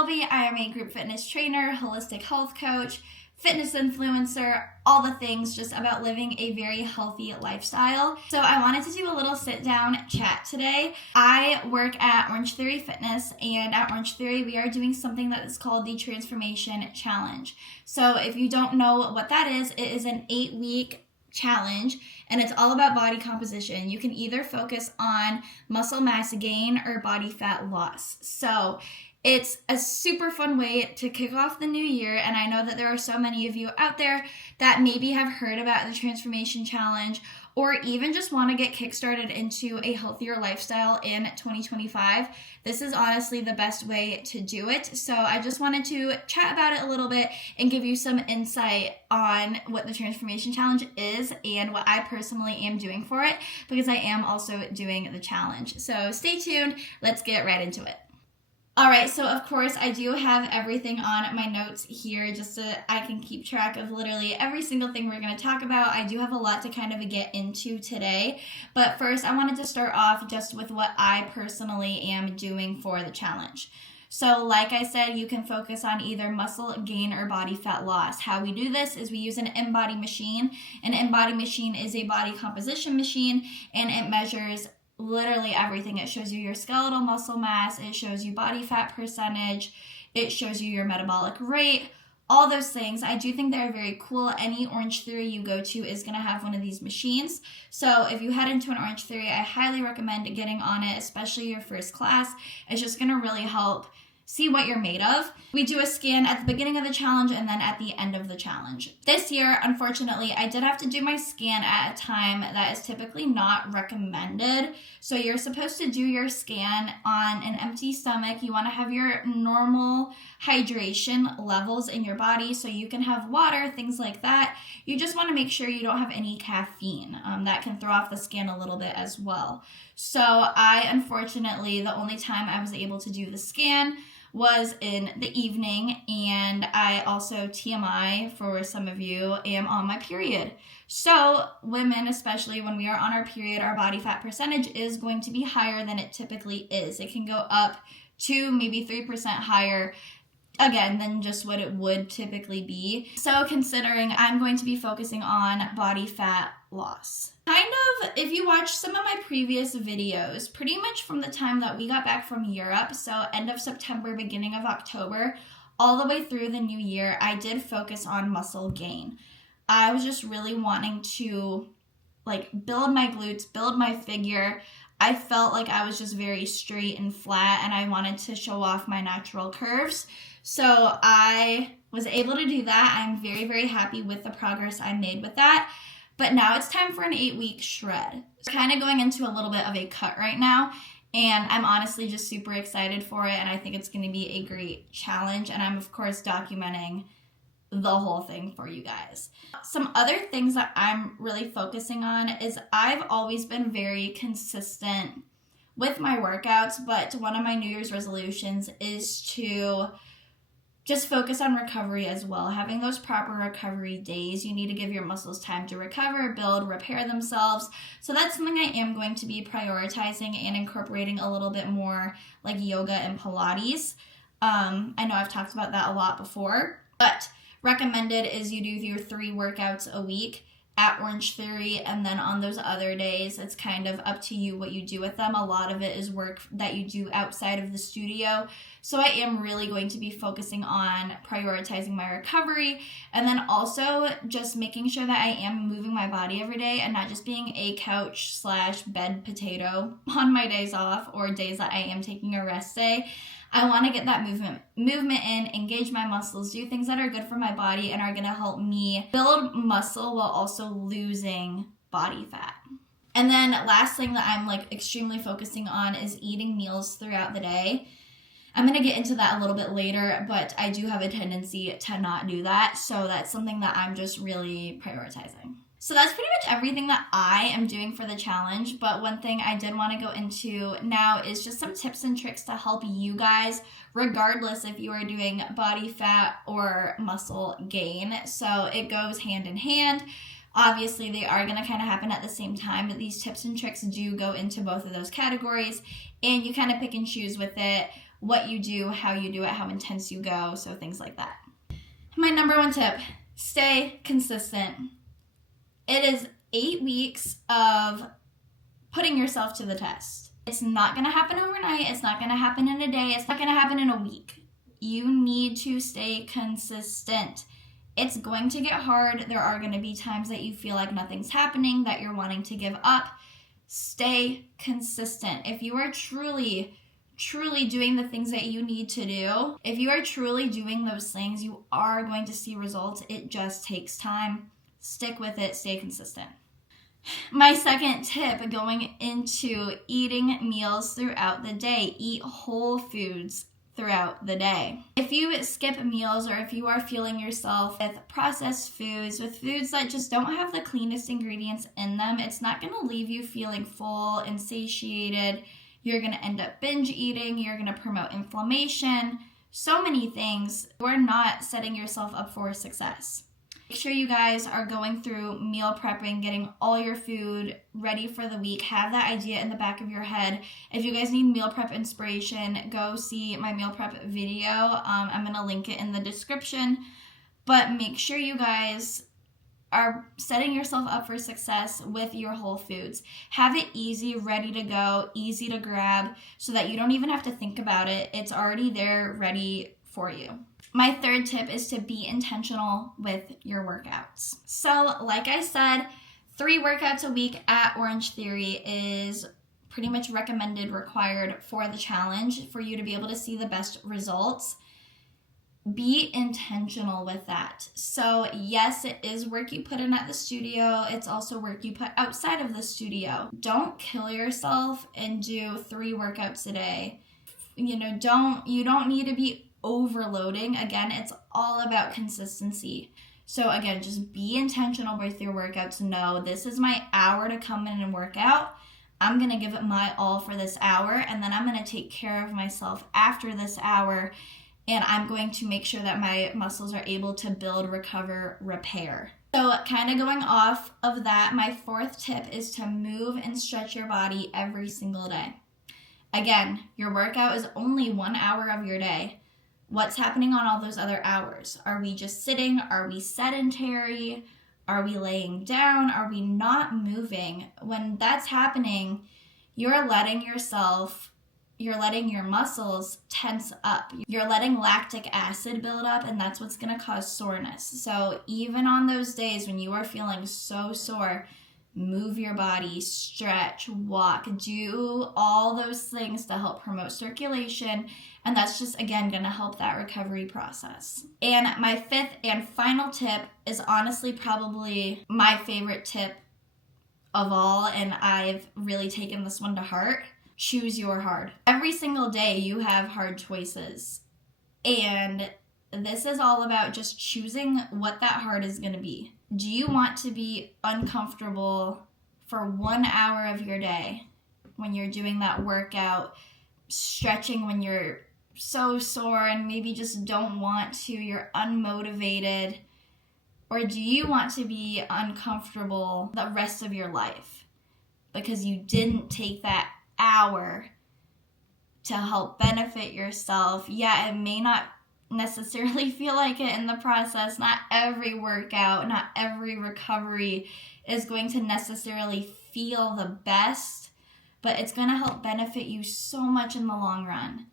Shelby. I am a group fitness trainer, holistic health coach, fitness influencer, all the things just about living a very healthy lifestyle. So I wanted to do a little sit down chat today. I work at Orangetheory Fitness, and at Orangetheory we are doing something that is called the Transformation Challenge. So if you don't know what that is, it is an 8-week challenge, and it's all about body composition. You can either focus on muscle mass gain or body fat loss. So it's a super fun way to kick off the new year, and I know that there are so many of you out there that maybe have heard about the Transformation Challenge or even just want to get kickstarted into a healthier lifestyle in 2025. This is honestly the best way to do it. So I just wanted to chat about it a little bit and give you some insight on what the Transformation Challenge is and what I personally am doing for it, because I am also doing the challenge. So stay tuned. Let's get right into it. All right, so of course I do have everything on my notes here just so I can keep track of literally every single thing we're going to talk about. I do have a lot to kind of get into today, but first I wanted to start off just with what I personally am doing for the challenge. So like I said, you can focus on either muscle gain or body fat loss. How we do this is we use an InBody machine. An InBody machine is a body composition machine, and it measures literally everything. It shows you your skeletal muscle mass, it shows you body fat percentage, it shows you your metabolic rate, all those things. I do think they're very cool. Any Orangetheory you go to is going to have one of these machines. So if you head into an Orangetheory, I highly recommend getting on it, especially your first class. It's just going to really help see what you're made of. We do a scan at the beginning of the challenge and then at the end of the challenge. This year, unfortunately, I did have to do my scan at a time that is typically not recommended. So you're supposed to do your scan on an empty stomach. You want to have your normal hydration levels in your body so you can have water, things like that. You just want to make sure you don't have any caffeine. That can throw off the scan a little bit as well. So I, unfortunately, the only time I was able to do the scan was in the evening, and I also, TMI for some of you, am on my period. So women, especially when we are on our period, our body fat percentage is going to be higher than it typically is. It can go up to maybe 3% higher, again, than just what it would typically be. So considering I'm going to be focusing on body fat loss. Kind of, if you watch some of my previous videos, pretty much from the time that we got back from Europe, so end of September, beginning of October, all the way through the new year, I did focus on muscle gain. I was just really wanting to build my glutes, build my figure. I felt like I was just very straight and flat, and I wanted to show off my natural curves. So I was able to do that. I'm very, very happy with the progress I made with that. But now it's time for an 8-week shred. So kind of going into a little bit of a cut right now, and I'm honestly just super excited for it, and I think it's going to be a great challenge, and I'm of course documenting the whole thing for you guys. Some other things that I'm really focusing on is I've always been very consistent with my workouts, but one of my New Year's resolutions is to just focus on recovery as well. Having those proper recovery days. You need to give your muscles time to recover, build, repair themselves. So that's something I am going to be prioritizing and incorporating a little bit more, like yoga and Pilates. I know I've talked about that a lot before, but recommended is you do your 3 workouts a week at Orangetheory, and then on those other days, it's kind of up to you what you do with them. A lot of it is work that you do outside of the studio. So I am really going to be focusing on prioritizing my recovery, and then also just making sure that I am moving my body every day and not just being a couch/bed potato on my days off or days that I am taking a rest day. I want to get that movement in, engage my muscles, do things that are good for my body and are going to help me build muscle while also losing body fat. And then last thing that I'm extremely focusing on is eating meals throughout the day. I'm going to get into that a little bit later, but I do have a tendency to not do that. So that's something that I'm just really prioritizing. So that's pretty much everything that I am doing for the challenge, but one thing I did want to go into now is just some tips and tricks to help you guys, regardless if you are doing body fat or muscle gain. So it goes hand in hand. Obviously, they are going to kind of happen at the same time, but these tips and tricks do go into both of those categories, and you kind of pick and choose with it what you do, how you do it, how intense you go, so things like that. My number one tip, stay consistent. It is 8 weeks of putting yourself to the test. It's not going to happen overnight. It's not going to happen in a day. It's not going to happen in a week. You need to stay consistent. It's going to get hard. There are going to be times that you feel like nothing's happening, that you're wanting to give up. Stay consistent. If you are truly doing the things that you need to do, if you are truly doing those things, you are going to see results. It just takes time. Stick with it. Stay consistent. My second tip going into eating meals throughout the day, eat whole foods throughout the day. If you skip meals, or if you are fueling yourself with processed foods, with foods that just don't have the cleanest ingredients in them, it's not going to leave you feeling full and satiated. You're going to end up binge eating. You're going to promote inflammation. So many things. You're not setting yourself up for success. Make sure you guys are going through meal prepping, getting all your food ready for the week. Have that idea in the back of your head. If you guys need meal prep inspiration, go see my meal prep video. I'm going to link it in the description. But make sure you guys are setting yourself up for success with your whole foods. Have it easy, ready to go, easy to grab, so that you don't even have to think about it. It's already there, ready for you. My third tip is to be intentional with your workouts. So, like I said, 3 workouts a week at Orangetheory is pretty much recommended, required for the challenge for you to be able to see the best results. Be intentional with that. So, yes, it is work you put in at the studio. It's also work you put outside of the studio. Don't kill yourself and do 3 workouts a day. You don't need to be overloading. Again, it's all about consistency. So again, just be intentional with your workouts. Know this is my hour to come in and work out. I'm going to give it my all for this hour, and then I'm going to take care of myself after this hour, and I'm going to make sure that my muscles are able to build, recover, repair. So kind of going off of that, my 4th tip is to move and stretch your body every single day. Again, your workout is only 1 hour of your day. What's happening on all those other hours? Are we just sitting? Are we sedentary? Are we laying down? Are we not moving? When that's happening, you're letting your muscles tense up. You're letting lactic acid build up, and that's what's going to cause soreness. So even on those days when you are feeling so sore, move your body, stretch, walk, do all those things to help promote circulation. And that's just, again, going to help that recovery process. And my 5th and final tip is honestly probably my favorite tip of all. And I've really taken this one to heart. Choose your hard. Every single day you have hard choices. And this is all about just choosing what that hard is going to be. Do you want to be uncomfortable for 1 hour of your day when you're doing that workout, stretching when you're so sore and maybe just don't want to, you're unmotivated? Or do you want to be uncomfortable the rest of your life because you didn't take that hour to help benefit yourself? Yeah, it may not necessarily feel like it in the process. Not every workout, not every recovery is going to necessarily feel the best, but it's going to help benefit you so much in the long run.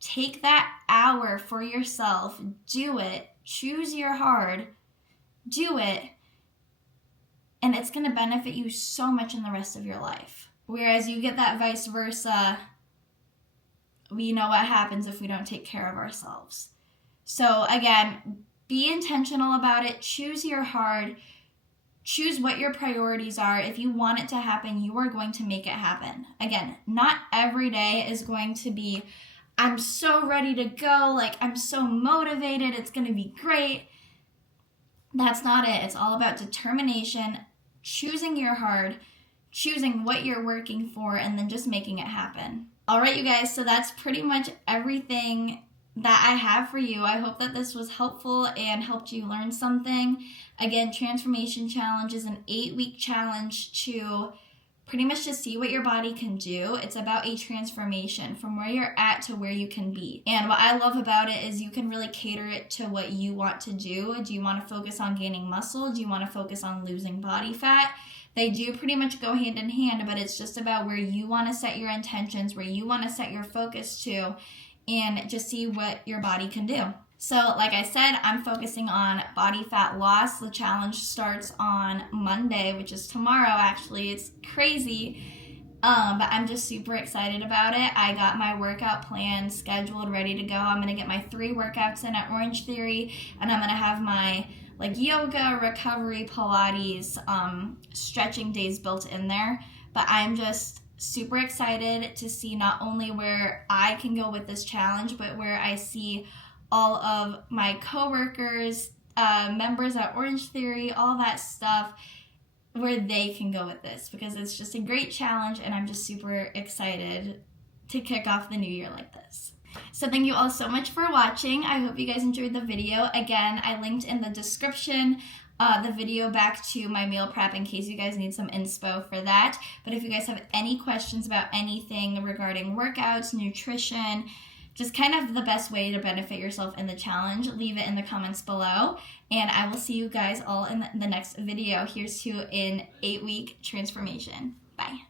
Take that hour for yourself. Do it. Choose your hard. Do it. And it's going to benefit you so much in the rest of your life. Whereas you get that vice versa, we know what happens if we don't take care of ourselves. So again, be intentional about it. Choose your hard. Choose what your priorities are. If you want it to happen, you are going to make it happen. Again, not every day is going to be, I'm so ready to go, like I'm so motivated, it's going to be great. That's not it. It's all about determination, choosing your hard, choosing what you're working for, and then just making it happen. All right, you guys, so that's pretty much everything that I have for you. I hope that this was helpful and helped you learn something. Again, Transformation Challenge is an 8-week challenge to pretty much to see what your body can do. It's about a transformation from where you're at to where you can be. And what I love about it is you can really cater it to what you want to do. Do you want to focus on gaining muscle? Do you want to focus on losing body fat? They do pretty much go hand in hand, but it's just about where you want to set your intentions, where you want to set your focus to, and just see what your body can do. So like I said, I'm focusing on body fat loss. The challenge starts on Monday, which is tomorrow actually. It's crazy, but I'm just super excited about it. I got my workout plan scheduled, ready to go. I'm going to get my 3 workouts in at Orangetheory, and I'm going to have my yoga, recovery, Pilates, stretching days built in there. But I'm just super excited to see not only where I can go with this challenge, but where I see all of my coworkers, members at Orangetheory, all that stuff, where they can go with this, because it's just a great challenge and I'm just super excited to kick off the new year like this. So thank you all so much for watching. I hope you guys enjoyed the video. Again, I linked in the description the video back to my meal prep in case you guys need some inspo for that. But if you guys have any questions about anything regarding workouts, nutrition, just kind of the best way to benefit yourself in the challenge, leave it in the comments below. And I will see you guys all in the next video. Here's to an 8-week transformation. Bye.